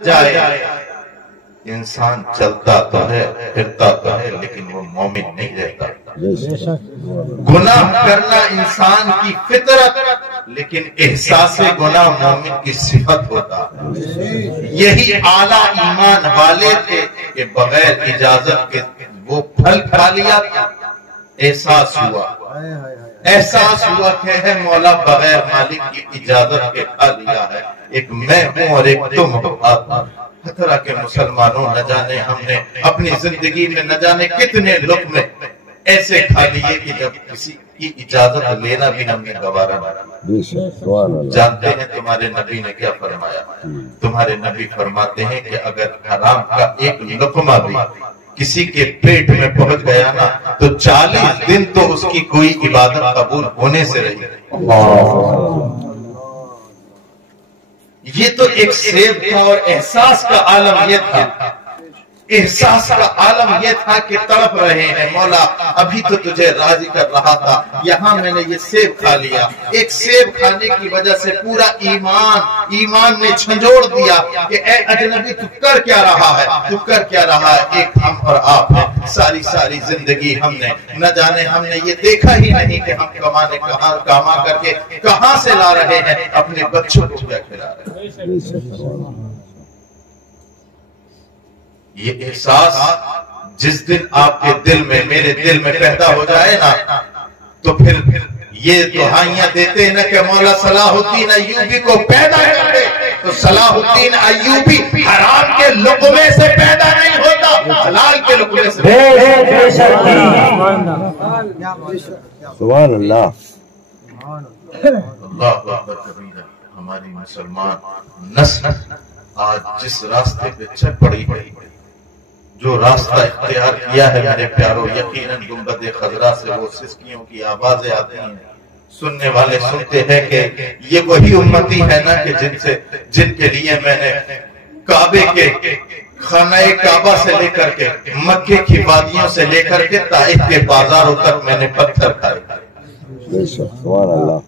جائے انسان چلتا تو ہے پھرتا تو ہے لیکن وہ مومن نہیں رہتا. گناہ کرنا انسان کی فطرت لیکن احساس گناہ مومن کی صفت ہوتا. یہی اعلیٰ ایمان والے تھے کہ بغیر اجازت کے وہ پھل کھا لیا. احساس ہوا کہ ہے مولا بغیر مالک کی اجازت کے کھا لیا ہے. ایک میں ہوں اور ایک تم ہو. خطرہ کے مسلمانوں نہ جانے ہم نے اپنی زندگی میں نہ جانے کتنے لقمے ایسے کھا لیے کہ جب کسی کی اجازت لینا بھی ہم نے گوارا نہ. جانتے ہیں تمہارے نبی نے کیا فرمایا؟ تمہارے نبی فرماتے ہیں کہ اگر حرام کا ایک لقمہ بھی کسی کے پیٹ میں پہنچ گیا نا تو 40 دن تو اس کی کوئی عبادت قبول ہونے سے رہی. یہ تو ایک سیب تھا اور احساس کا عالم یہ تھا. احساس کا عالم یہ تھا کہ تڑپ رہے ہیں مولا ابھی تو تجھے راضی کر رہا تھا یہاں میں نے یہ سیب کھا لیا. ایک سیب کھانے کی وجہ سے پورا ایمان نے جھنجھوڑ دیا کہ اے اجنبی تو کر کیا رہا ہے, تو کر کیا رہا ہے. ایک ہم اور آپ ہیں ساری زندگی ہم نے نہ جانے ہم نے یہ دیکھا ہی نہیں کہ ہم کمانے کما کر کے کہاں سے لا رہے ہیں اپنے بچوں کو کیا کھلا رہے ہیں. یہ احساس جس دن آپ کے دل میں میرے دل میں پیدا ہو جائے نا تو پھر یہ دعائیاں دیتے ہیں نا کہ مولا صلاح الدین ایوبی کو پیدا کر دے. تو صلاح الدین ایوبی حرام کے لقمے سے پیدا نہیں ہوتا حلال کے لقمے سے. سبحان اللہ. اللہ اکبر کبیرہ. ہماری مسلمان نسل آج جس راستے پہ چل پڑی جو راستہ اختیار کیا ہے میرے پیاروں یقیناً گنبد خضرا سے وہ سسکیوں کی آوازیں آتی ہیں. سننے والے سنتے ہیں کہ یہ وہی امتی ہے نا کہ جن کے لیے میں نے کعبے کے خانہ کعبہ سے لے کر کے مکے کی وادیوں سے لے کر کے طائف کے بازاروں تک میں نے پتھر کھائے. سبحان اللہ.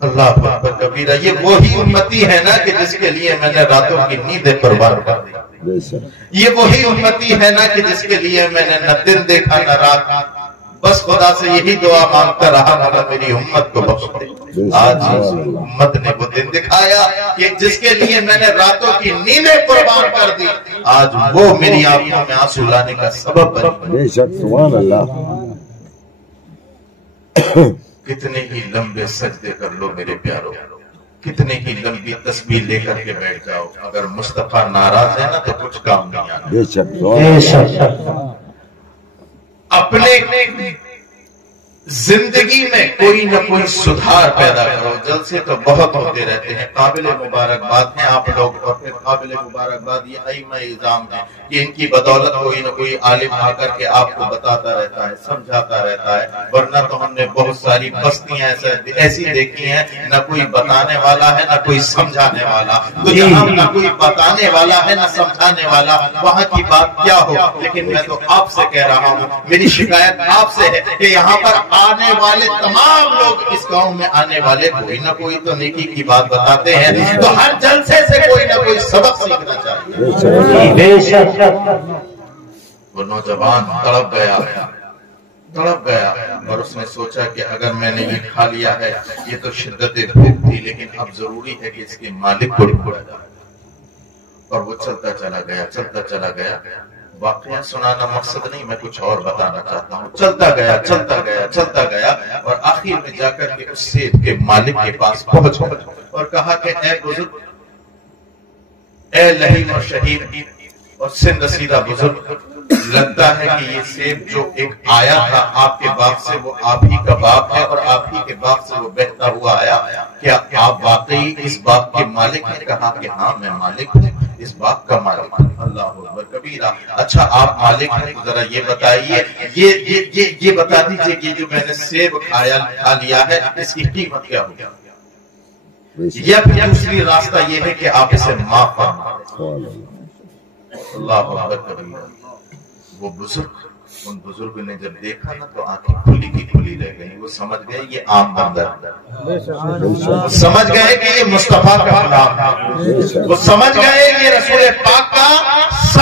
اللہ اکبر کبیرہ. یہ وہی امتی ہے نا کہ جس کے لیے میں نے راتوں کی نیندیں قربان کر دی. یہ وہی امتی ہے نا کہ جس کے لیے میں نے نہ دن دیکھا نہ رات. بس خدا سے یہی دعا مانگتا رہا مولا میری امت کو بخش دے. آج امت نے وہ دن دکھایا کہ جس کے لیے میں نے راتوں کی نیندیں قربان کر دی آج وہ میری آنکھوں میں آنسو لانے کا سبب بنی. سبحان اللہ. کتنے ہی لمبے سجدے کر لو میرے پیاروں, کتنے ہی لمبی تسبیح لے کر کے بیٹھ جاؤ, اگر مصطفیٰ ناراض ہے نا تو کچھ کام نہیں آنا. اپنے زندگی میں کوئی نہ کوئی سدھار پیدا کرو. جلسے تو بہت ہوتے رہتے ہیں, قابل مبارکباد ہیں آپ لوگ, اور پھر قابل مبارکباد یہ ائمہ اعظام ہیں کہ ان کی بدولت کوئی نہ کوئی عالم آ کر کے آپ کو بتاتا رہتا ہے سمجھاتا رہتا ہے. ورنہ تو ہم نے بہت ساری بستیاں ایسی دیکھی ہیں نہ کوئی بتانے والا ہے نہ کوئی سمجھانے والا. تو جہاں نہ کوئی بتانے والا ہے نہ سمجھانے والا وہاں کی بات کیا ہو. لیکن میں تو آپ سے کہہ رہا ہوں, میری شکایت آپ سے ہے کہ یہاں پر آنے والے تمام لوگ اس گاؤں میں آنے والے کوئی نہ کوئی تو نیکی کی بات بتاتے ہیں, تو ہر جلسے سے کوئی نہ کوئی سبق سیکھنا چاہیے. وہ نوجوان تڑپ گیا اور اس نے سوچا کہ اگر میں نے یہ کھا لیا ہے یہ تو شدت بھوک تھی لیکن اب ضروری ہے کہ اس کے مالک کو ڈھونڈا جائے. اور وہ چلتا چلا گیا. واقعہ سنانا مقصد نہیں, میں کچھ اور بتانا چاہتا ہوں. چلتا گیا اور آخر میں جا کر کے اس سیب کے مالک کے پاس پہنچ اور کہا کہ اے بزرگ, اے لہیم اور شہید اور سن رسیدہ بزرگ, لگتا ہے کہ یہ سیب جو ایک آیا تھا آپ کے باغ سے وہ آپ ہی کا باغ ہے اور آپ ہی کے باغ سے وہ بہتا ہوا آیا. کیا آپ واقعی اس باغ کے مالک ہیں؟ کہا کہ ہاں میں مالک ہوں, اس باغ کا مالک ہوں. اللہ اکبر کبیرہ. اچھا آپ مالک ہیں, ذرا یہ بتائیے, یہ بتا دیجئے کہ جو میں نے سیب کھا لیا ہے اس کی قیمت کیا ہوگی؟ یا پھر دوسری راستہ یہ ہے کہ آپ اسے معاف فرمائیں. اللہ اکبر کبیرہ. وہ بزرگ, ان بزرگ نے جب دیکھا نا تو آنکھیں کھلی کی کھلی رہ گئی. وہ سمجھ گئے یہ عام بندر, وہ سمجھ گئے کہ یہ مصطفیٰ کا غلام ہے, وہ سمجھ گئے یہ رسول پاک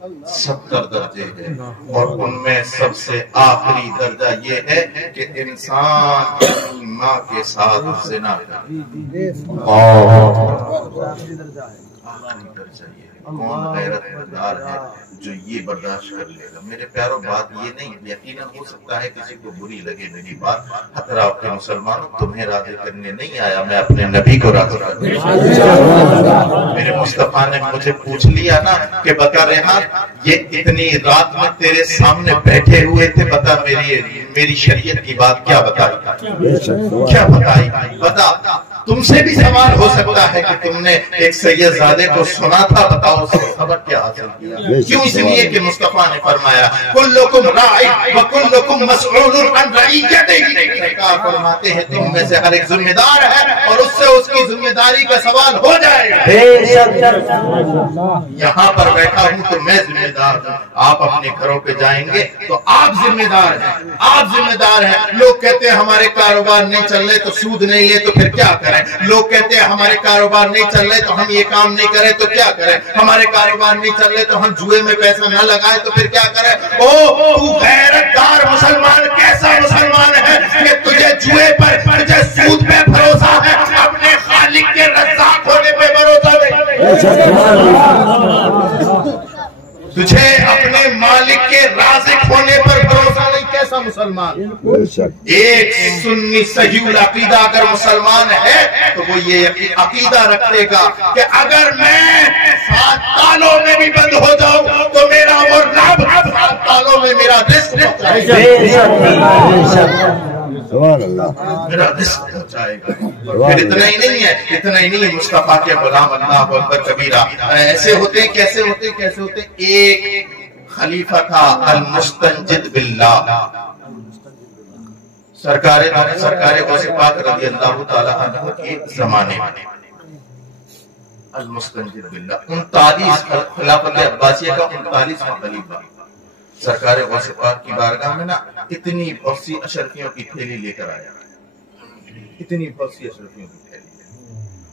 70 درجے ہیں، اور ان میں سب سے آخری درجہ یہ ہے کہ انسان اپنی ماں کے ساتھ زنا کرے۔ کون غیرت مندار ہے جو یہ برداشت کر لے گا؟ میرے پیاروں، بات یہ نہیں، یقیناً ہو سکتا ہے کسی کو بری لگے میری بات، اطراف کے مسلمانوں تمہیں راضی کرنے نہیں آیا، میں اپنے نبی کو راضی کرنے۔ میرے مصطفیٰ نے مجھے پوچھ لیا نا کہ بتا ریحان، یہ اتنی رات میں تیرے سامنے بیٹھے ہوئے تھے، بتا میری شریعت کی بات کیا بتائی، کیا بتائی؟ بتا، تم سے بھی سوال ہو سکتا ہے کہ تم نے ایک سید زادے کو سنا تھا، بتاؤ اس سے سبق کیا حاصل کیا؟ کیوں؟ اس لیے کہ مصطفیٰ نے فرمایا کلکم راع وکلکم مسئول عن رعیتہ، سرکار فرماتے ہیں تم میں سے ہر ایک ذمہ دار ہے اور اس سے اس کی ذمہ داری کا سوال ہو جائے گا۔ یہاں پر بیٹھا ہوں تو میں ذمہ دار ہوں، آپ اپنے گھروں پہ جائیں گے تو آپ ذمہ دار ہیں، آپ ذمہ دار ہیں۔ لوگ کہتے ہیں ہمارے کاروبار نہیں چل رہے تو سود نہیں لے تو پھر کیا کریں؟ لوگ کہتے ہیں ہمارے کاروبار نہیں چل رہے تو ہم یہ کام نہیں کریں تو کیا کریں؟ ہمارے کاروبار نہیں چل رہے تو ہم جوئے میں پیسہ نہ لگائیں تو پھر کیا کریں؟ او تو غیرت دار مسلمان کیسا مسلمان ہے کہ تجھے جوئے پر، تجھے سود پہ بھروسہ ہے، اپنے خالق کے رزاق ہونے پہ بھروسہ نہیں، تجھے اپنے مالک کے رازق ہونے پر بھروسہ نہیں، کیسا مسلمان؟ ایک سنی صحیح العقیدہ اگر مسلمان ہے تو وہ یہ عقیدہ رکھے گا کہ اگر میں 7 تالوں میں بھی بند ہو جاؤں تو میرا وہ رب 7 تالوں میں میرا رزق پہنچائے گا، میرا رزق پہنچائے گا۔ پھر اتنا ہی نہیں ہے، اتنا ہی نہیں ہے، مصطفیٰ کے غلام، اللہ اکبر کبیرہ، ایسے ہوتے کیسے ہوتے؟ ایک خلیفہ تھا المستنجد باللہ، سرکار غوث پاک رضی اللہ تعالیٰ عنہ کے زمانے میں المستنجد باللہ 39 خلافت عباسیہ کا 39واں خلیفہ، سرکار غوث پاک کی بارگاہ میں نا اتنی بہت سی اشرفیوں کی تھیلی لے کر آیا، اتنی بہت سی اشرفیوں کی تھیلی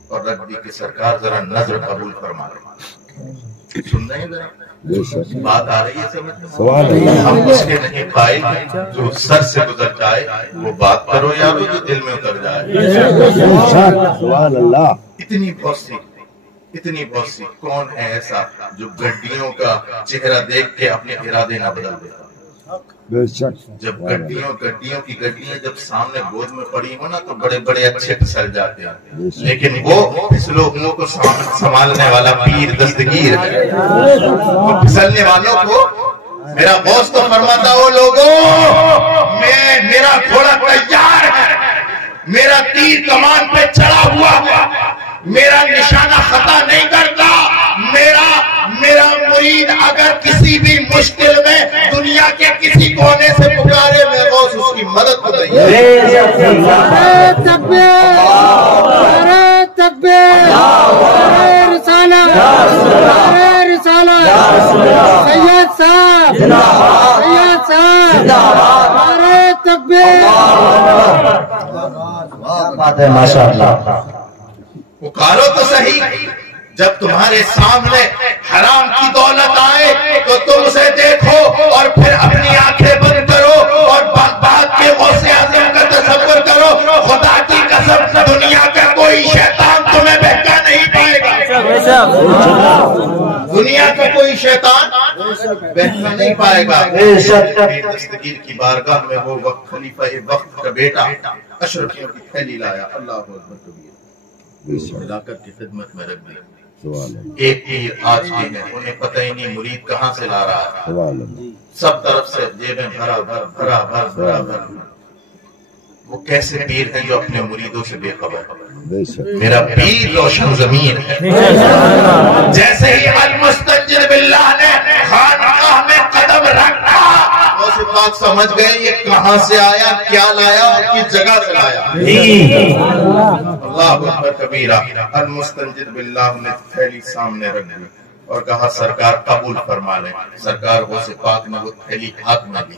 اور رکھ دی کہ سرکار ذرا نظر قبول فرما لیں۔ سن رہے ہیں ذرا بات آ رہی ہے سمجھ؟ ہم اس کے نہیں پائے جو سر سے گزر جائے وہ بات کرو یارو جو دل میں اتر جائے۔ اتنی بہت سی کون ہے ایسا جو گڈیوں کا چہرہ دیکھ کے اپنے ارادے نہ بدل دیتا؟ جب گڈیوں کی گڈیاں جب سامنے گود میں پڑی ہو نا تو بڑے بڑے اچھے پھسل جاتے ہیں، لیکن وہ پھسلوں کو سنبھالنے والا پیر دستگیر ہے، وہ پھسلنے والوں کو میرا غوث تو فرماتا ہو لوگوں میرا گھوڑا تیار ہے، میرا تیر کمان پہ چڑھا ہوا ہے، میرا نشانہ خطا نہیں کرتا، میرا مرید اگر کسی بھی مشکل میں دنیا کے کسی کونے سے پکارے میں غوث اس کی مدد کو دیں۔ سید صاحب ماشاء اللہ، پکارو تو صحیح، جب تمہارے سامنے حرام کی دولت آئے تو تم اسے دیکھو اور پھر اپنی آنکھیں بند کرو اور بعد کے غوث اعظم کا تصور کرو، خدا کی قسم دنیا کا کوئی شیطان تمہیں بہکا نہیں پائے گا، دنیا کا کوئی شیطان بہکا نہیں پائے گا۔ دستگیر کی بارگاہ میں وہ وقت خلیفہ وقت کا بیٹا اشرفیوں کی تھیلی لایا، اللہ اکبر کبیر، لا کر کی خدمت میں رکھ دی۔ ایک تیر آج بھی ہے، انہیں پتہ ہی نہیں مرید کہاں سے لا رہا ہے، سب طرف سے جیبیں بھرا بھر۔ وہ کیسے پیر ہیں جو اپنے مریدوں سے بے خبر؟ میرا پیر روشن ضمیر ہے۔ جیسے ہی المستنجد باللہ نے خانقاہ میں قدم رکھا غوث پاک سمجھ گئے یہ کہاں سے آیا، کیا لایا اور کس جگہ سے لایا۔ اللہ اکبر کبیرہ، المستنجد باللہ نے تھیلی سامنے رکھ دی اور کہا سرکار قبول فرما لیں۔ سرکار غوث پاک نے وہ تھیلی ہاتھ میں دی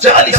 40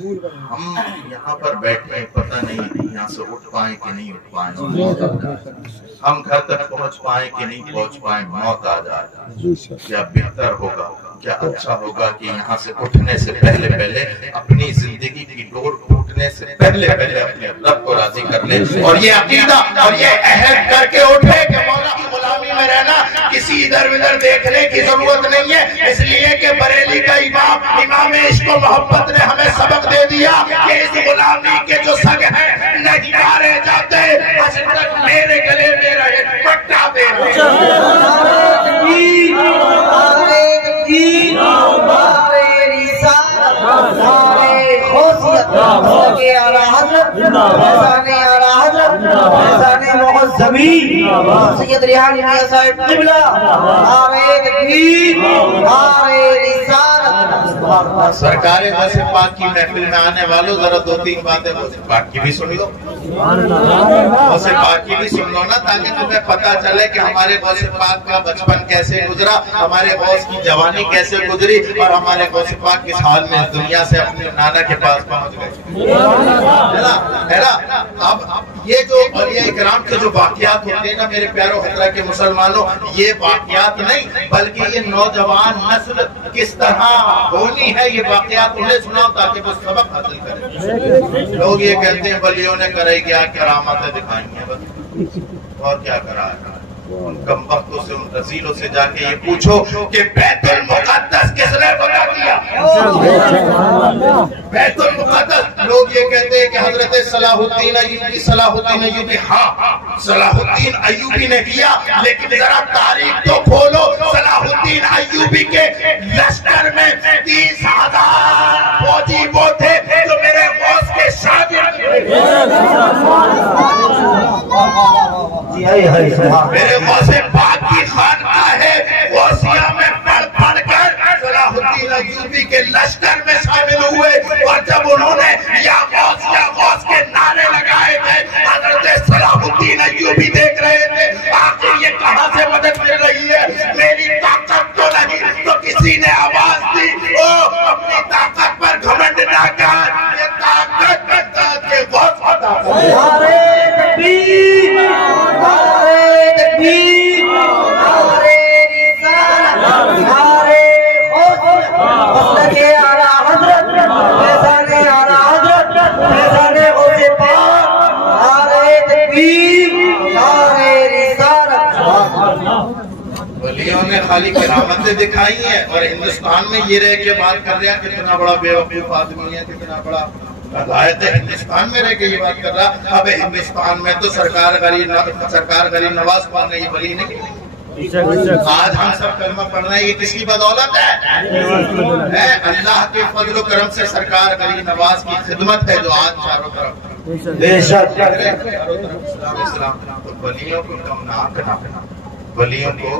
ہم یہاں پر بیٹھے پتہ نہیں یہاں سے اٹھ پائیں کہ نہیں اٹھ پائیں، ہم گھر تک پہنچ پائیں کہ نہیں پہنچ پائیں، موت آ جائے، کیا بہتر ہوگا، کیا اچھا ہوگا کہ یہاں سے اٹھنے سے پہلے اپنی زندگی کی ڈور ٹوٹنے سے پہلے اپنے رب کو راضی کر لیں اور یہ عقیدہ اور یہ عہد کر کے اٹھے کہ مولا کی غلامی میں رہنا کسی ادھر ادھر دیکھنے کی ضرورت نہیں ہے، اس لیے کہ بریلی کا امام عشق و محبت نے ہمیں سبق دے دیا کہ اس غلامی کے جو سگ ہیں نہیں مارے جاتے، حسرت میرے گلے میں رہے پٹا دے سید ریحانی میاں صاحب قبلہ سرکار غوث پاک کی محفل میں آنے والوں ذرا دو تین باتیں غوث پاک کی بھی سن لو، غوث پاک کی بھی سن لو نا، تاکہ تمہیں پتا چلے کہ ہمارے غوث پاک کا بچپن کیسے گزرا، ہمارے غوث کی جوانی کیسے گزری اور ہمارے غوث پاک کس حال میں دنیا سے اپنے نانا کے پاس پہنچ گئے ہے نا۔ اب یہ جو اولیاء اکرام کے جو واقعات ہوتے ہیں نا میرے پیارو حضرات کے مسلمانوں، یہ واقعات نہیں بلکہ یہ نوجوان نسل کس طرح ہونی ہے، یہ واقعات انہیں سناؤ تاکہ وہ سبق حاصل کریں۔ لوگ یہ کہتے ہیں ولیوں نے کرائی کیا کرامتیں دکھائی ہیں بس، اور کیا کرا ہے، ان کم وقتوں سے ان رزیلوں سے جا کے یہ پوچھو کہ بیت المقدس کس نے فتح کیا؟ بیت المقدس لوگ یہ کہتے ہیں کہ حضرت صلاح الدین ایوبی، ہاں صلاح الدین ایوبی نے کیا، لیکن ذرا تاریخ تو کھولو، صلاح الدین ایوبی کے لشکر میں 30,000 فوجی وہ تھے جو میرے غوث کے شاگرد میرے غوث پاک کی خانقاہ ہے غوثیہ میں پڑھ کر صلاح الدین ایوبی کے لشکر میں شامل ہوئے، اور جب انہوں نے یا غوث کے نعرے لگائے تھے حضرت صلاح الدین ایوبی دیکھ رہے تھے آخر یہ کہاں سے مدد مل رہی ہے، میری طاقت تو نہیں، تو کسی نے آواز دی او اپنی طاقت پر گھمنڈ نہ کر، یہ طاقت کے غوث عطا کرے۔ ولیوں نے خالی کرامتیں دکھائی ہیں اور ہندوستان میں یہ رہ کے بات کر رہا کتنا بڑا بے وقوف آدمی ہے، کتنا بڑا ہدایت ہے، ہندوستان میں رہ کے یہ بات کر رہا۔ اب ہندوستان میں تو سرکار غریب نواز خان نے یہ ولی نہیں، آج ہم سب کلمہ پڑھ رہے ہیں، یہ کس کی بدولت ہے؟ اللہ کے فضل و کرم سے سرکار غریب نواز کی خدمت ہے جو آج چاروں طرف بے شک اسلام۔ تو ولیوں کو کم نہ کرنا، ولیوں کو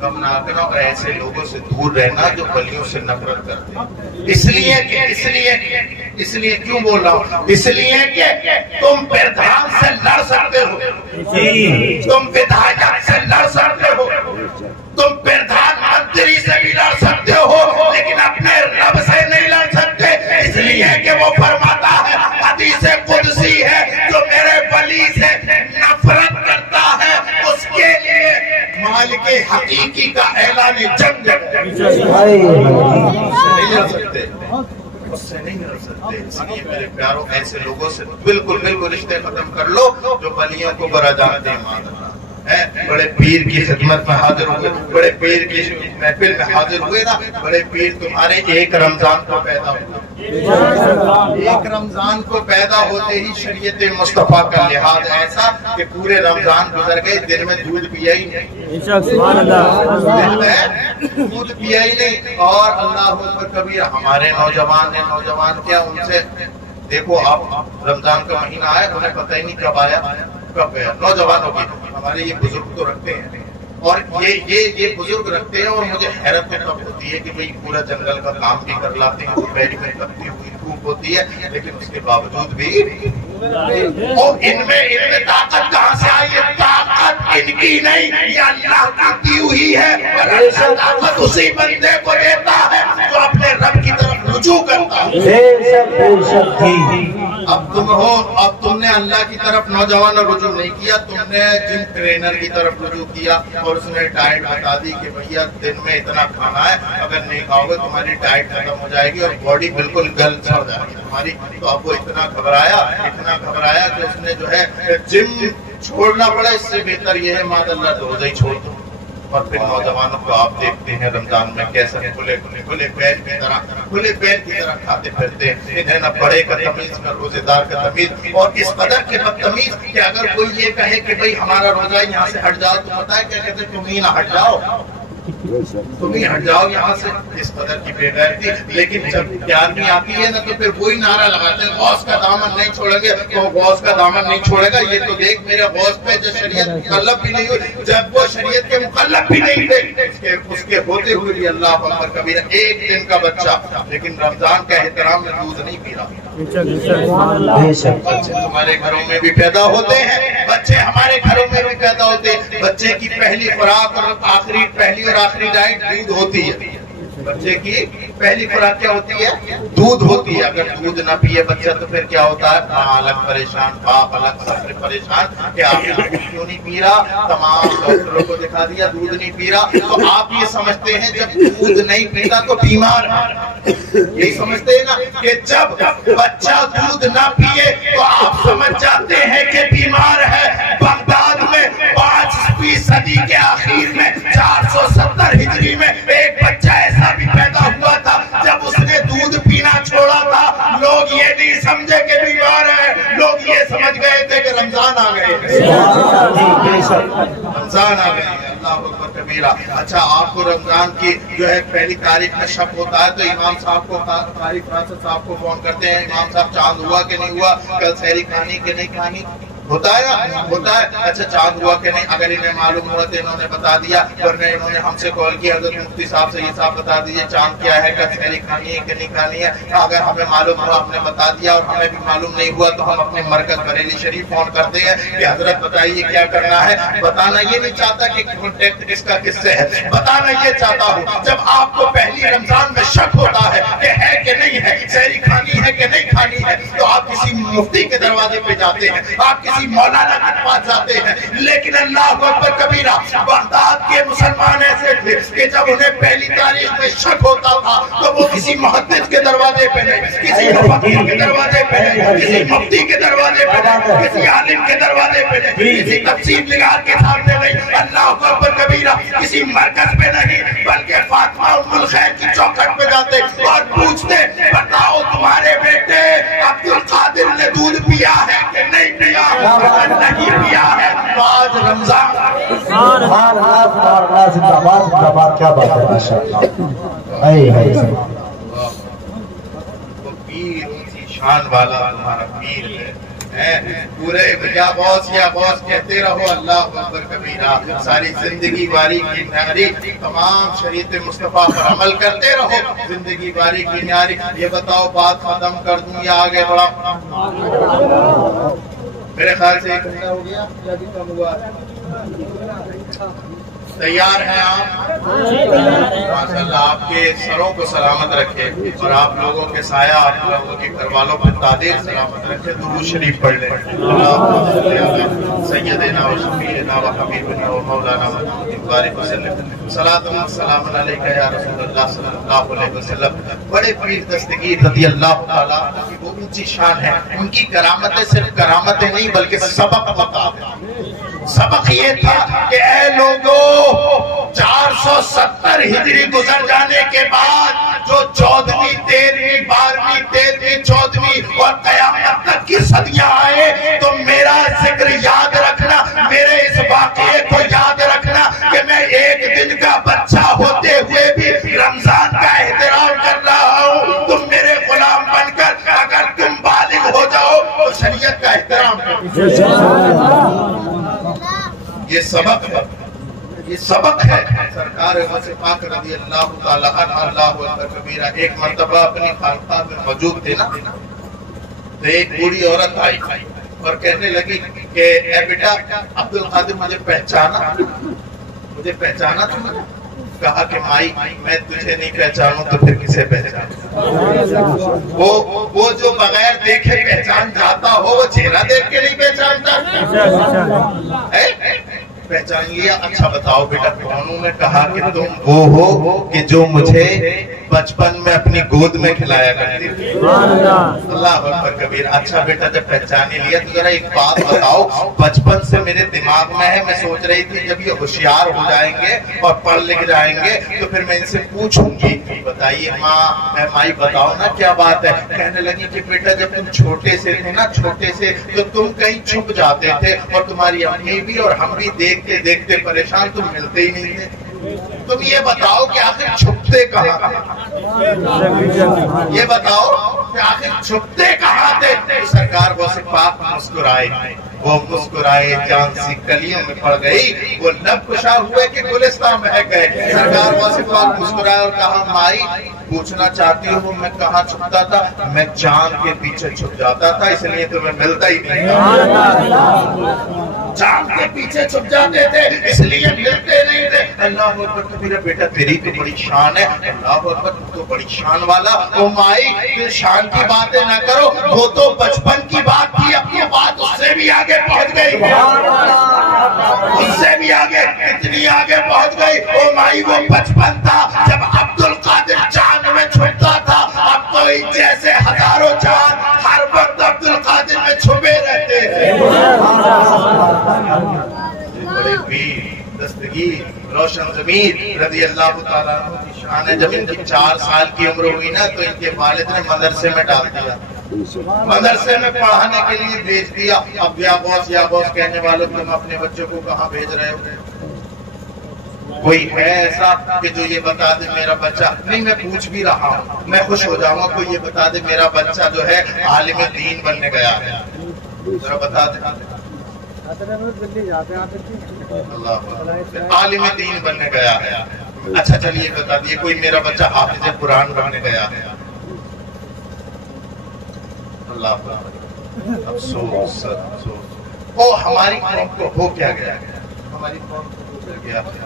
کم نہ کرنا اور ایسے لوگوں سے دور رہنا جو ولیوں سے نفرت کرتے ہیں۔ اس لیے کیوں بول رہا ہوں؟ اس لیے کہ تم پردھان سے لڑ سکتے ہو، تم ودھایک سے لڑ سکتے ہو، تم پردھان منتری سے بھی لڑ سکتے ہو، لیکن اپنے رب سے نہیں لڑ سکتے، اس لیے کہ وہ فرماتا ہے، حدیث قدسی ہے، جو میرے ولی سے نفرت کرتا ہے اس کے لیے مالک حقیقی کا اعلان جنگ ہے۔ نہیں لڑ سکتے، اس سے نہیں لڑ سکتے، اس لیے میرے پیاروں ایسے لوگوں سے بالکل رشتے ختم کر لو جو ولیوں کو برا جانتے ہیں۔ بڑے پیر کی خدمت میں حاضر ہوئے، بڑے پیر کی محفل میں حاضر ہوئے نا، بڑے پیر تمہارے ایک رمضان کو پیدا ہوئے، ایک رمضان کو پیدا ہوتے ہی شریعت مصطفیٰ کا لحاظ ایسا کہ پورے رمضان گزر گئے، دن میں دودھ پیا ہی نہیں، دن میں دودھ پیا ہی نہیں۔ اور اللہ اکبر کبیر، ہمارے نوجوان کیا ان سے دیکھو، آپ رمضان کا مہینہ آیا انہیں پتہ ہی نہیں کب آیا کب گیا، نوجوانوں کی ہمارے یہ بزرگ تو رکھتے ہیں اور یہ بزرگ رکھتے ہیں، اور مجھے حیرت تب ہوتی ہے کہ بھئی پورا جنگل کا کام بھی کر لاتے ہیں، دوپہر میں تپتی ہوئی دھوپ ہوتی ہے، لیکن اس کے باوجود بھی اور ان میں طاقت کہاں سے آئی ہے؟ طاقت ان کی نہیں، یہ اللہ کی دی ہوئی ہے، اور اللہ طاقت اسی بندے کو دیتا ہے جو اپنے رب کی طرف رجوع کرتا ہے۔ اب تم ہو، اب تم نے اللہ کی طرف نوجوانوں رجوع نہیں کیا، تم نے جم ٹرینر کی طرف رجوع کیا اور اس نے ڈائٹ بتا دی کہ بھیا دن میں اتنا کھانا ہے، اگر نہیں کھاؤ گے تمہاری ڈائٹ ختم ہو جائے گی اور باڈی بالکل گل چھوڑ جائے گی تمہاری. تو اب وہ اتنا گھبرایا کہ اس نے جو ہے جم چھوڑنا پڑا. اس سے بہتر یہ ہے ماد اللہ روزہ ہی چھوڑ دو. اور پھر نوجوانوں کو آپ دیکھتے ہیں رمضان میں کیسے کھلے پیر کی طرح کھاتے پھرتے ہیں. انہیں نہ بڑے کا تمیز نہ روزے دار کا تمیز، اور اس قدر کے بدتمیز کہ اگر کوئی یہ کہے کہ بھائی ہمارا روزہ یہاں سے ہٹ جاؤ تو پتا ہے کیا کہتے ہیں، تم ہی نہ ہٹ جاؤ، تم ہی ہٹ جاؤ یہاں سے. اس قدر کی بے غیرتی. لیکن جب گیارہویں آتی ہے نا تو پھر وہی نعرہ لگاتے ہیں غوث کا دامن نہیں چھوڑیں گے. تو غوث کا دامن نہیں چھوڑے گا، یہ تو دیکھ میرے غوث پہ جو شریعت مکلف بھی نہیں ہوئی، جب وہ شریعت کے مکلف بھی نہیں تھے اس کے ہوتے ہوئے بھی اللہ اکبر کبیرہ. ایک دن کا بچہ لیکن رمضان کا احترام میں دودھ نہیں پی رہا. بچے تمہارے گھروں میں بھی پیدا ہوتے ہیں، بچے ہمارے گھروں میں بھی پیدا ہوتے ہیں. بچے کی پہلی خوراک اور پہلی اور آخری ڈائٹ دودھ ہوتی ہے. بچے کی پہلی خوراک کیا ہوتی ہے؟ دودھ ہوتی ہے. اگر دودھ نہ پیے بچہ تو پھر کیا ہوتا ہے؟ ماں الگ پریشان، باپ الگ، سب پریشان کہ آپ کیوں نہیں پی رہا. تمام ڈاکٹروں کو دکھا دیا دودھ نہیں پی رہا. تو آپ یہ سمجھتے ہیں جب دودھ نہیں پیتا تو بیمار ہے. یہی سمجھتے ہیں نا کہ جب بچہ دودھ نہ پیے تو آپ سمجھ جاتے ہیں کہ بیمار ہے. بغداد میں 5ویں صدی کے آخر میں 470 ہجری میں ایک بچہ ایسا بھی پیدا ہوا تھا جب اس نے دودھ پینا چھوڑا تھا. لوگ یہ نہیں سمجھے کہ بیمار ہے، لوگ یہ سمجھ گئے تھے کہ رمضان آ گئے. رمضان آ گئے. اللہ اکبر کبیرہ. اچھا آپ کو رمضان کی جو ہے پہلی تاریخ میں شک ہوتا ہے تو امام صاحب کو، قاری فاسد صاحب کو فون کرتے ہیں، امام صاحب چاند ہوا کہ نہیں ہوا، کل سحری کھانی کہ نہیں کھانی. ہوتا ہے نا، ہوتا ہے. اچھا چاند ہوا کہ نہیں، اگر انہیں معلوم ہوا تو انہوں نے بتا دیا، ورنہ انہوں نے ہم سے کال کیا حضرت مفتی صاحب سے، یہ صاحب بتا دیجیے چاند کیا ہے، کل سحری کھانی ہے کہ نہیں کھانی ہے. اگر ہمیں معلوم ہوا ہم نے بتا دیا، اور ہمیں بھی معلوم نہیں ہوا تو ہم اپنے مرکز بریلی شریف فون کرتے ہیں کہ حضرت بتائیے کیا کرنا ہے. بتانا یہ نہیں چاہتا کہ کانٹیکٹ کس کا کس سے ہے، بتانا یہ چاہتا ہوں جب آپ کو پہلی رمضان میں شک ہوتا ہے کہ ہے کہ نہیں ہے، سحری کھانی ہے کہ نہیں کھانی ہے، تو آپ کسی مفتی کے دروازے پہ جاتے ہیں، آپ کسی مولانا کے پاس جاتے ہیں. لیکن اللہ اکبر کبیرہ بغداد کے مسلمان ایسے تھے کہ جب انہیں پہلی تاریخ میں شک ہوتا تھا تو وہ کسی محدث کے دروازے پہ نہیں، کسی مفتی کے دروازے پہ نہیں، کسی مفتی کے دروازے پہ نہیں، کسی عالم کے دروازے پہ نہیں، کسی تفسیر نگار کے سامنے نہیں، اللہ اکبر کبیرہ کسی مرکز پہ نہیں، بلکہ فاطمہ ام الخیر کی چوکھٹ پہ جاتے اور پوچھتے بتاؤ تمہارے بیٹے عبد القادر نے دودھ پیا ہے کہ نہیں پیا. نہیں پیا ہے تو آج رمضان. کیا بات ہے ماشاءاللہ. وہ پیر اونچی شان والا ہمارا پیر ہے. پورے یا غوث کہتے رہو. اللہ اکبر کبیرہ. ساری زندگی باری کی نیاری، تمام شریعت مصطفیٰ پر عمل کرتے رہو. زندگی باری کی نیاری. یہ بتاؤ بات ختم کر دوں یا آگے بڑھا؟ میرے خیال سے 1 گھنٹہ ہو گیا یا بھی کم ہوا. تیار ہیں آپ؟ ماشاءاللہ آپ کے سروں کو سلامت رکھے اور آپ لوگوں کے سایہ آپ لوگوں کے گھر والوں پر تعدیر سلامت رکھے. درود شریف پڑھ لیں. سیدنا و شفیعنا و حبیبنا و مولانا محمد بارک وسلم. صلاۃ و سلام علیک یا رسول اللہ صلی اللہ علیہ وسلم. بڑے پیر دستگیر رضی اللہ تعالیٰ کی وہ اونچی شان ہے. ان کی کرامتیں صرف کرامتیں نہیں بلکہ سبق ہوتا ہے. سبق یہ تھا کہ اے لوگوں 470 ہجری گزر جانے کے بعد جو 14ویں 13ویں 12ویں 13ویں 14ویں اور قیامت تک کی صدیاں آئے تو میرا ذکر یاد رکھنا، میرے اس واقعے کو یاد رکھنا کہ میں ایک دن کا بچہ ہوتے ہوئے بھی رمضان کا احترام کر رہا ہوں. تم میرے غلام بن کر اگر تم بالغ ہو جاؤ تو شریعت کا احترام کرو. یہ سبق ہے، یہ سبق ہے. سرکار غوث پاک رضی اللہ تعالیٰ عنہ اللہ اکبر کبیرہ ایک مرتبہ اپنی خانقاہ میں موجود تھے نا، تو ایک بوڑھی عورت آئی اور کہنے لگی کہ اے بیٹا عبد القادر مجھے پہچانا تم نے؟ کہا کہ مائی میں تجھے نہیں پہچانوں تو پھر کسے پہچان؟ وہ جو بغیر دیکھے پہچان جاتا ہو وہ چہرہ دیکھ کے نہیں پہچانتا؟ پہچان لیا، اچھا بتاؤ بیٹا کون ہوں میں؟ کہا کہ تم وہ ہو کہ جو مجھے بچپن میں اپنی گود میں کھلایا کرتی تھی۔ اللہ اکبر کبیر۔ اچھا بیٹا جب پہچانے لیا تو ذرا ایک بات بتاؤ، بچپن سے میرے دماغ میں ہے، میں سوچ رہی تھی جب یہ ہوشیار ہو جائیں گے اور پڑھ لکھ جائیں گے تو پھر میں ان سے پوچھوں گی بتائیے ماں مائی بتاؤ نا کیا بات ہے؟ کہنے لگی کہ بیٹا جب تم چھوٹے سے تھے نا، چھوٹے سے تو تم کہیں چھپ جاتے تھے اور تمہاری امی بھی اور ہم بھی دیکھتے دیکھتے پریشان، تم ملتے ہی نہیں تھے۔ تم یہ بتاؤ کہ آخر چھپتے کہاں تھے؟ یہ بتاؤ کہ آخر چھپتے کہاں تھے؟ سرکار غوث پاک مسکرائے، وہ مسکرائے جان سی کلیوں میں پڑ گئی، وہ لب کشا ہوئے کہ گلستان مہک گئے۔ سرکار غوث پاک مسکرائے اور کہا مائی پوچھنا چاہتی ہوں میں کہاں چھپتا تھا؟ میں چاند کے پیچھے چھپ جاتا تھا، اس لیے تمہیں ملتا ہی نہیں۔ چاند کے پیچھے چھپ جاتے تھے اس لیے ملتے نہیں تھے۔ اللہ اکبر کبیرہ، بیٹا تیری تو بڑی شان ہے۔ اللہ اکبر، تو بڑی شان والا۔ او مائی پھر شان کی باتیں نہ کرو، وہ تو بچپن کی بات تھی، اپنی بات اس سے بھی آگے پہنچ گئی، اس سے بھی آگے، اتنی آگے پہنچ گئی۔ او مائی وہ بچپن تھا جب عبد القادر چاند میں چھپتا تھا، اب تو جیسے ہزاروں چاند ہر وقت عبد القادر میں چھپے رہتے ہیں۔ بڑے پیر دستگیر روشن ضمیر رضی اللہ تعالیٰ عنہ کی شان ہے۔ جب ان کی 4 سال کی عمر ہوئی نا تو ان کے والد نے مدرسے میں ڈال دیا، مدرسے میں پڑھانے کے لیے بھیج دیا۔ اب یا بوس کہنے والوں تم اپنے بچوں کو کہاں بھیج رہے ہو؟ کوئی ہے ایسا کہ جو یہ بتا دے میرا بچہ، نہیں میں پوچھ بھی رہا ہوں، میں خوش ہو جاؤں گا کوئی یہ بتا دے میرا بچہ جو ہے عالم دین بننے گیا ہے، ذرا بتا دے۔ اللہ عالم دین بننے گیا ہے، اچھا چلیے بتا دیے کوئی میرا بچہ حافظ قرآن بننے گیا ہے۔ اللہ افسوس افسوس، او ہماری قوم کو ہو کیا گیا، ہماری قوم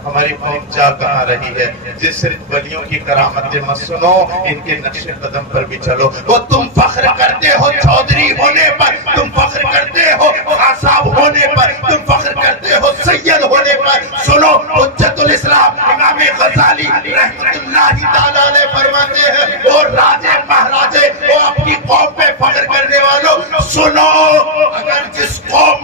ہماری قوم جا کہاں رہی ہے؟ جس صرف ولیوں کی کرامتیں مت سنو، ان کے نقش قدم پر بھی چلو۔ وہ تم فخر کرتے ہو چودھری ہونے پر، تم فخر کرتے ہو خان صاحب ہونے پر، تم فخر کرتے ہو سید ہونے پر۔ سنو حجت الاسلام امام غزالی رحمت اللہ تعالیٰ علیہ فرماتے ہیں، وہ راجے مہاراجے، وہ اپنی قوم پہ فخر کرنے والوں، سنو اگر جس قوم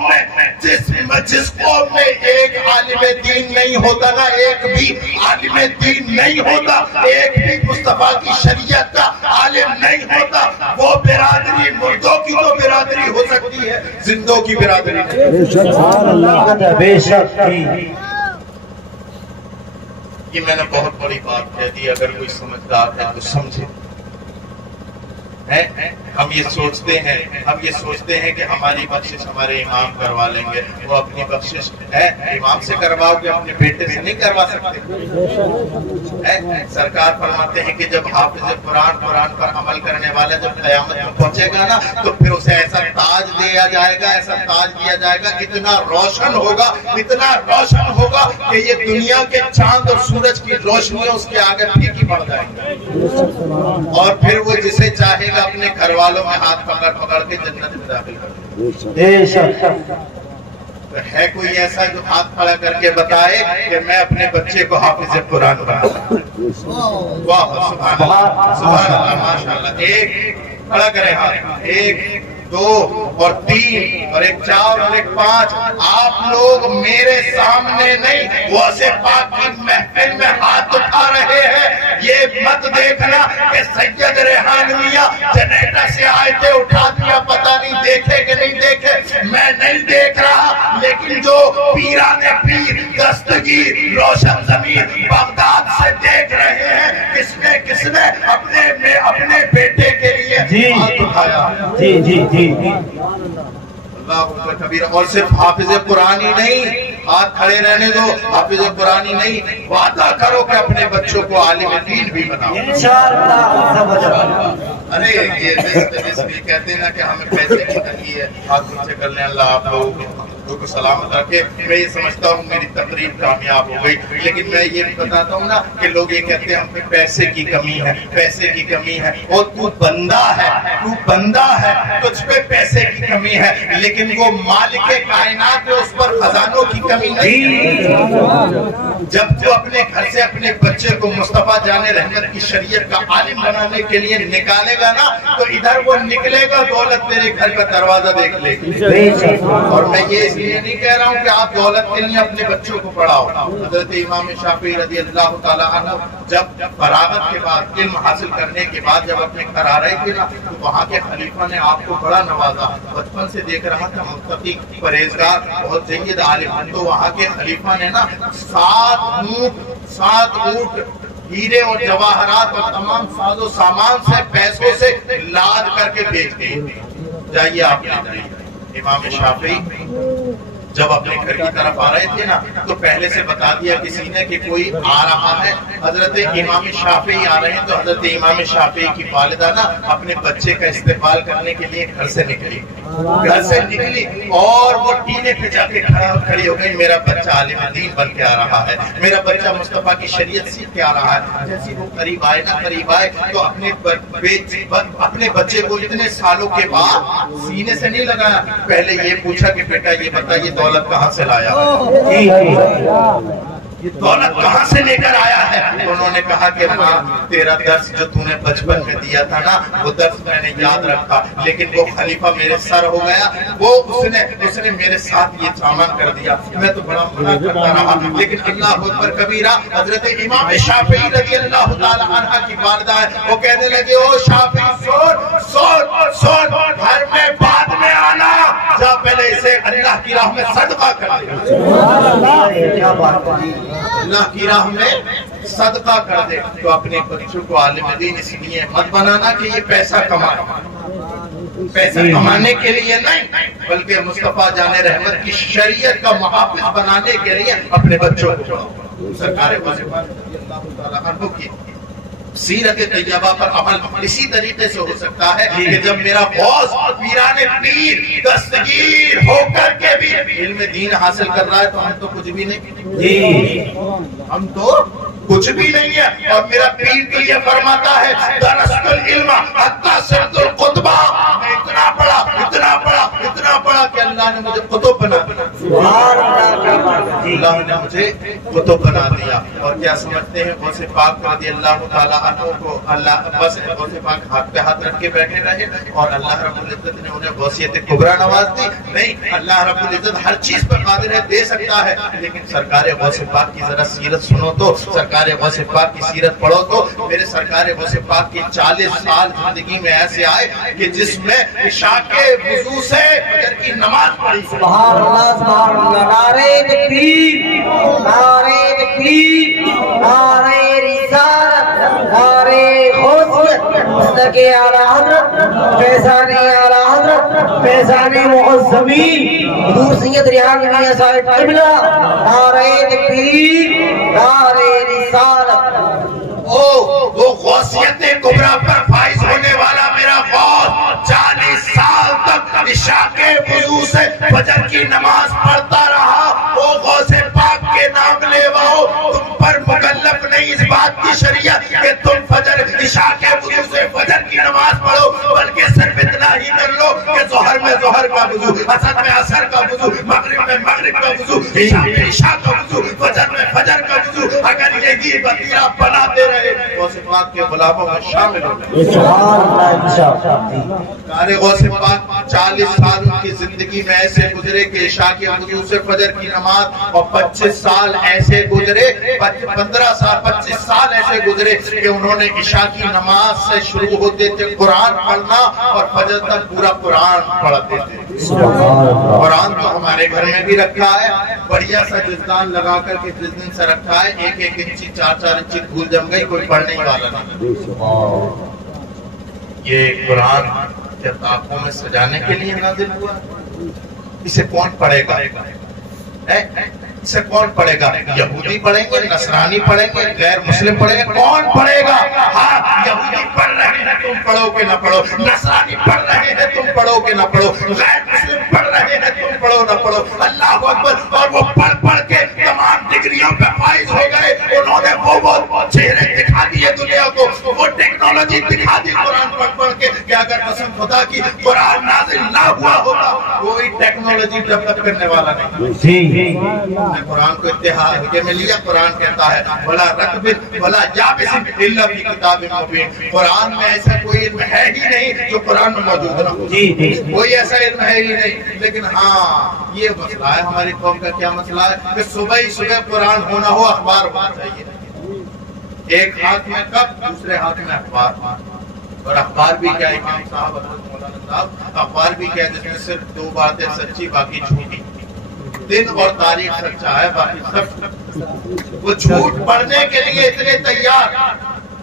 میں ایک عالم دین نہیں ہوتا نا، ایک بھی عالم دین نہیں ہوتا، ایک بھی مصطفیٰ کی شریعت کا عالم نہیں ہوتا، وہ برادری مردوں کی تو برادری ہو سکتی ہے، زندوں کی برادری بے شک۔ یہ میں نے بہت بڑی بات کہہ دی، اگر کوئی سمجھدار ہے تو سمجھے۔ ہم یہ سوچتے ہیں کہ ہماری بخشش ہمارے امام کروا لیں گے، وہ اپنی بخشش ہے امام سے کرواؤ گے، اپنے بیٹے سے نہیں کروا سکتے۔ سرکار فرماتے ہیں کہ جب حافظ قرآن پر عمل کرنے والا جب قیامت میں پہنچے گا نا تو پھر اسے ایسا تاج دیا جائے گا، ایسا تاج دیا جائے گا، اتنا روشن ہوگا کہ یہ دنیا کے چاند اور سورج کی روشنیاں اس کے آگے پھیکی پڑ جائیں گی، اور پھر وہ جسے چاہے گا اپنے گھر والوں میں ہاتھ پکڑ کے جنت میں داخل کر دے۔ ہے کوئی ایسا جو ہاتھ کھڑا کر کے بتائے کہ میں اپنے بچے کو حافظ قرآن بناؤں؟ واہ سبحان اللہ ماشاءاللہ۔ ایک کھڑا کرے ہاتھ، 1 2 اور 3 اور 1 4 اور 1 5۔ آپ لوگ میرے سامنے نہیں غوث پاک کی محفل میں ہاتھ اٹھا رہے ہیں، یہ مت دیکھنا کہ سید ریحان میاں جنیٹا سے آئے تھے اٹھا دیا، پتہ نہیں دیکھے کہ نہیں دیکھے، میں نہیں دیکھ رہا، لیکن جو پیران پیر دستگیر روشن ضمیر بغداد سے دیکھ رہے ہیں کس نے اپنے بیٹے کے لیے ہاتھ اٹھایا۔ جی اللہ کبیر۔ اور صرف حافظ قرآن ہی نہیں، ہاتھ کھڑے رہنے دو، حافظ قرآن ہی نہیں، وعدہ کرو کہ اپنے بچوں کو عالم دین بھی بناؤ انشاءاللہ۔ ارے یہ کہتے ہیں نا کہ ہمیں پیسے کی تنگی ہے، ہاتھ سے کر لیں، اللہ آپ لوگوں کو کو سلامت رکھے. میں یہ سمجھتا ہوں میری تقریر کامیاب ہو گئی, لیکن میں یہ بتاتا ہوں نا کہ لوگ یہ کہتے ہیں ہم پہ پیسے کی کمی ہے, پیسے کی کمی ہے. اور تو بندہ ہے, تو بندہ ہے, تجھ پہ پیسے کی کمی ہے, لیکن وہ مالک کائنات ہے, اس پر خزانوں کی کمی نہیں ہے. جب تو اپنے گھر سے اپنے بچے کو مصطفیٰ جان رحمت کی شریعت کا عالم بنانے کے لیے نکالے گا نا, تو ادھر وہ نکلے گا دولت تیرے گھر کا دروازہ دیکھ لے گی. اور میں یہ اس لیے نہیں کہہ رہا ہوں کہ آپ دولت کے لیے اپنے بچوں کو پڑھاؤ. حضرت امام شافعی رضی اللہ تعالیٰ عنہ جب فراغت کے بعد, علم حاصل کرنے کے بعد جب اپنے گھر آ رہے تھے نا, تو وہاں کے خلیفہ نے آپ کو بڑا نوازا. بچپن سے دیکھ رہا تھا متقی, پرہیزگار, بہت جید عالم. تو وہاں کے خلیفہ نے نا 7 اونٹ ہیرے اور جواہرات اور تمام ساز و سامان سے پیسوں سے لاد کر کے بیچ دیے. جائیے آپ نے امام شافعی جب اپنے گھر کی طرف آ رہے تھے نا, تو پہلے سے بتا دیا کسی نے کہ کوئی آ رہا ہے. حضرت امام شافعی آ رہے ہیں, تو حضرت امام شافعی کی والدہ نا اپنے بچے کا استقبال کرنے کے لیے گھر سے نکلی, اور وہ ٹینے پہ جا کے کھڑی ہو گئی. میرا بچہ عالم دین بن کے آ رہا ہے, میرا بچہ مصطفیٰ کی شریعت سیکھ کے آ رہا ہے. جیسے وہ قریب آئے تو اپنے بچے کو اتنے سالوں کے بعد سینے سے نہیں لگایا, پہلے یہ پوچھا کہ بیٹا یہ بتا یہ دولت کہاں سے لایا, یہ دولت کہاں سے لے کر آیا ہے؟ انہوں نے کہا کہ ماں تیرا درس جو تو نے بچپن میں دیا تھا نا, وہ درس میں نے یاد رکھا, لیکن وہ خلیفہ میرے سر ہو گیا, وہ اس نے میرے ساتھ یہ سامان کر دیا. میں تو بڑا منع کرتا رہا, لیکن اللہ اکبر کبیرہ. حضرت امام شافعی رضی اللہ تعالی عنہ کی والدہ ہے, وہ کہنے لگے او شافعی سن, گھر میں بعد میں آنا, جا پہلے اسے اللہ کی راہ میں صدقہ کر دے, اللہ کی راہ میں صدقہ کر دے. تو اپنے بچوں کو عالم دین اس لیے مت بنانا کہ یہ پیسہ کمائے, پیسہ کمانے کے لیے نہیں, بلکہ مصطفیٰ جان رحمت کی شریعت کا محافظ بنانے کے لیے اپنے بچوں کو پڑھاؤ. سرکار اللہ تعالیٰ عنہ کی سیرت طیبہ پر عمل اسی طریقے سے ہو سکتا ہے کہ جب میرا غوث پیران پیر دستگیر ہو کر کے بھی علم دین حاصل کر رہا ہے, تو ہم تو کچھ بھی نہیں, ہم تو کچھ بھی نہیں ہے. اور میرا پیر تو یہ فرماتا ہے درست العلم حتی صرت القطبہ, میں اتنا پڑھا کہ اللہ نے مجھے قطب بنا اللہ نے مجھے قطب بنا دیا. اور کیا سمجھتے ہیں غوث پاک رضی اللہ تعالیٰ عنہ کو اللہ بس غوث پاک ہاتھ پہ ہاتھ رکھ کے بیٹھے رہے اور اللہ رب العزت نے انہیں غوثیت کبریٰ نواز دی؟ نہیں, اللہ رب العزت ہر چیز پر قادر ہے, دے سکتا ہے, لیکن سرکار غوث پاک کی ذرا سیرت سنو تو, سرکار غوث پاک کی سیرت پڑھو تو. میرے سرکار غوث پاک کی 40 سال زندگی میں ایسے آئے کہ جس میں عشاء کے وضو سے فجر کی نماز پڑھی. سبحان اللہ, سبحان اللہ, نعرہ تکبیر, نعرہ تکبیر, نعرہ رسالت, نعرہ غوثیت, مصدق اعلی حضرت, فیضان اعلی حضرت, فیضان معظمین حضور سید ریحانی میاں صاحب قبلہ, نعرہ تکبیر, نعرہ رسالت. وہ غوثیت کبریٰ پر فائز ہونے والا میرا غوث 40 سال تک عشاء کے وضو سے فجر کی نماز پڑھتا رہا. وہ غوث پاک کے نام لیواؤ, تم پر مکلف نہیں اس بات کی شریعت کہ تم فجر عشاء کے وضو سے فجر کی نماز پڑھو, بلکہ صرف اتنا ہی کر لو کہ ظہر میں ظہر کا وضو, عصر میں عصر کا وضو, مغرب میں مغرب کا وضو, عشاء میں عشاء کا وضو, فجر میں فجر کا وضو. اگر یہی بقیہ بناتے رہے غوث پاک کے غلاموں میں شامل ہو گئے. غوث پاک 40 سال کی زندگی میں ایسے گزرے کہ عشاء کے وضو سے فجر کی نماز, اور 25 سال ایسے گزرے, 15 سال 25 سال ایسے گزرے کہ انہوں نے عشاء کی نماز سے شروع ہوتے تھے قرآن پڑھنا اور فجر تک پورا قرآن پڑھتے تھے. قرآن تو ہمارے گھر میں بھی رکھا ہے, بڑھیا سا جزدان لگا کر کے جس دن سے رکھا ہے, 1-1 انچی 4-4 انچی دھول جم گئی, کوئی پڑھنے والا نہیں. یہ قرآن کتابوں میں سجانے کے لیے نازل ہوا, اسے کون پڑھے گا؟ اسے کون پڑھے گا؟ یہودی پڑھیں گے, نصرانی پڑھیں گے, غیر مسلم پڑھیں گے, کون پڑھے گا؟ ہاں, یہودی پڑھ رہے ہیں تم پڑھو کہ نہ پڑھو, نصرانی پڑھ رہے ہیں تم پڑھو کہ نہ پڑھو, غیر مسلم پڑھ رہے ہیں تم پڑھو نہ پڑھو، اللہ اکبر، اور وہ پڑھ پڑھ کے تمام ڈگریوں پہ فائز ہو گئے، انہوں نے وہ چہرے دکھا دیے دنیا کو، وہ ٹیکنالوجی دکھا دی قرآن پڑھ پڑھ کے کہ اگر قسم خدا کی قرآن نازل نہ ہوا ہوتا کوئی ٹیکنالوجی ڈیولپ کرنے والا نہیں۔ قرآن کو اتحاد میں لیا، قرآن کہتا ہے ولا رتب ولا یابس الا فی کتاب مبین، قرآن میں ایسا کوئی علم ہے ہی نہیں جو قرآن میں موجود نہ ہو، کوئی ایسا علم ہے ہی نہیں۔ لیکن ہاں یہ مسئلہ ہے ہماری قوم کا، کیا مسئلہ ہے کہ صبح ہی صبح قرآن ہونا ہو اخبار ہونا چاہیے، ایک ہاتھ میں کپ دوسرے ہاتھ میں اخبار، اور اخبار بھی کیا امام صاحب حضرت مولانا صاحب اخبار بھی کیا جس میں صرف دو باتیں سچی باقی جھوٹی، دن اور تاریخ سچا ہے باقی سب، وہ جھوٹ پڑھنے کے لیے اتنے تیار،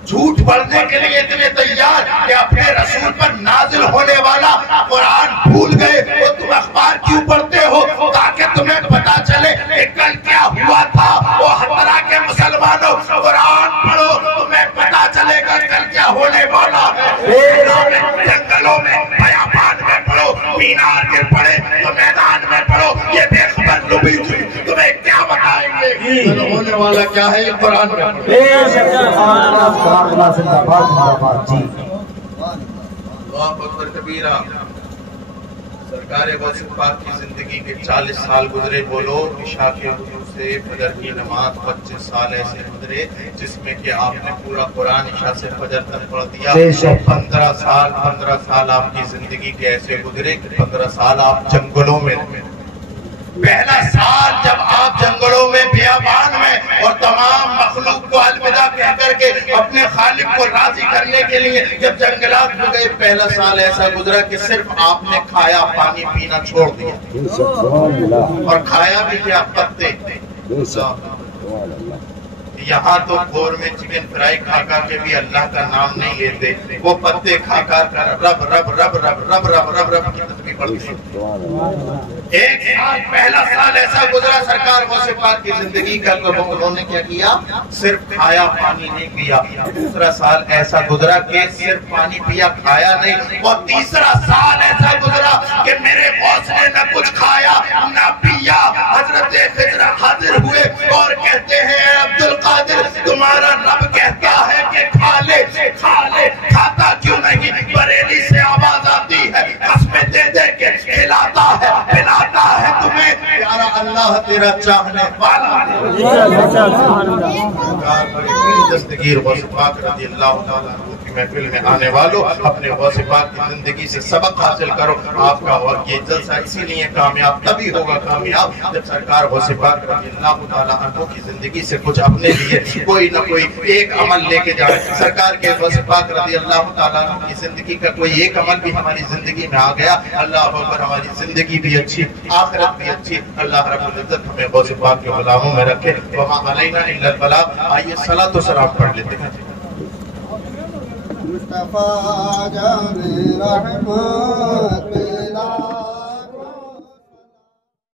جھوٹ پڑھنے کے لیے اتنے تیار کہ اپنے رسول پر نازل ہونے والا قرآن بھول گئے، وہ تم اخبار کیوں پڑھتے ہو تاکہ تمہیں پتا چلے کہ کل کیا ہوا تھا، وہ طرح کے مسلمانوں قرآن پڑھو تمہیں پتا چلے گا کل کیا ہونے والا ہے، جنگلوں میں بیابان میں پڑھو، مینار میں پڑھے تو میدان میں پڑھو، یہ بے خبر لبی ہوئی تمہیں کیا بتائیں گے کل ہونے والا کیا ہے، یہ قرآن میں اللہ اکبر کبیرہ۔ سرکار غوث پاک کی زندگی کے 40 سال گزرے، بولو عشاء کے وضو سے فجر کی نماز 25 سال ایسے گزرے جس میں کہ آپ نے پورا قرآن عشاء سے فجر تک پڑھ دیا۔ 15 سال آپ کی زندگی کے ایسے گزرے کہ 15 سال آپ جنگلوں میں رہے۔ پہلا سال جب آپ جنگلوں میں بیابان میں اور تمام مخلوق کو الوداع کہہ کر کے اپنے خالق کو راضی کرنے کے لیے جب جنگلات میں گئے، پہلا سال ایسا گزرا کہ صرف آپ نے کھایا پانی پینا چھوڑ دیا، اور کھایا بھی کیا، پتے۔ یہاں تو گھور میں چکن فرائی کھا کر کے بھی اللہ کا نام نہیں لیتے، وہ پتے کھا کر رب رب رب رب رب رب رب رب کی تسبیح پڑھتے۔ ایک سال پہلا سال ایسا گزرا سرکار غوث پاک کی زندگی کا، انہوں نے کیا کیا، صرف کھایا پانی نہیں پیا۔ دوسرا سال ایسا گزرا کہ صرف پانی پیا کھایا نہیں، اور تیسرا سال ایسا گزرا کہ میرے غوث نے نہ کچھ کھایا نہ پیا۔ حضرت خضر حاضر ہوئے اور کہتے ہیں عبد القادر تمہارا رب کہتا ہے کہ کھا لے کھا لے، کھاتا کیوں نہیں؟ بریلی سے آواز آتی ہے قسمیں دے دے کے کھلاتا ہے پلاتا ہے تمہیں، پیارا اللہ تیرا چاہنے والا دستگیر غوث پاک رضی اللہ تعالیٰ کی محفل میں آنے والوں اپنے غوث پاک کی زندگی سے سبق حاصل کرو۔ آپ کا یہ جلسہ اسی لیے کامیاب تبھی ہوگا کامیاب جب سرکار غوث پاک رضی اللہ تعالیٰ عنہ کی زندگی سے کچھ اپنے لیے کوئی نہ کوئی ایک عمل لے کے جائے۔ سرکار کے غوث پاک رضی اللہ تعالیٰ عنہ کی زندگی کا کوئی ایک عمل بھی ہماری زندگی میں آ گیا، اللہ اکبر، ہماری زندگی بھی اچھی، آخرت بھی اچھی۔ اللہ رب العزت ہمیں غوث پاک کے غلاموں میں رکھے۔ وما علینا الا البلاغ۔ آئیے صلاۃ و سلام پڑھ لیتے ہیں۔ مصطفیٰ جان رحمت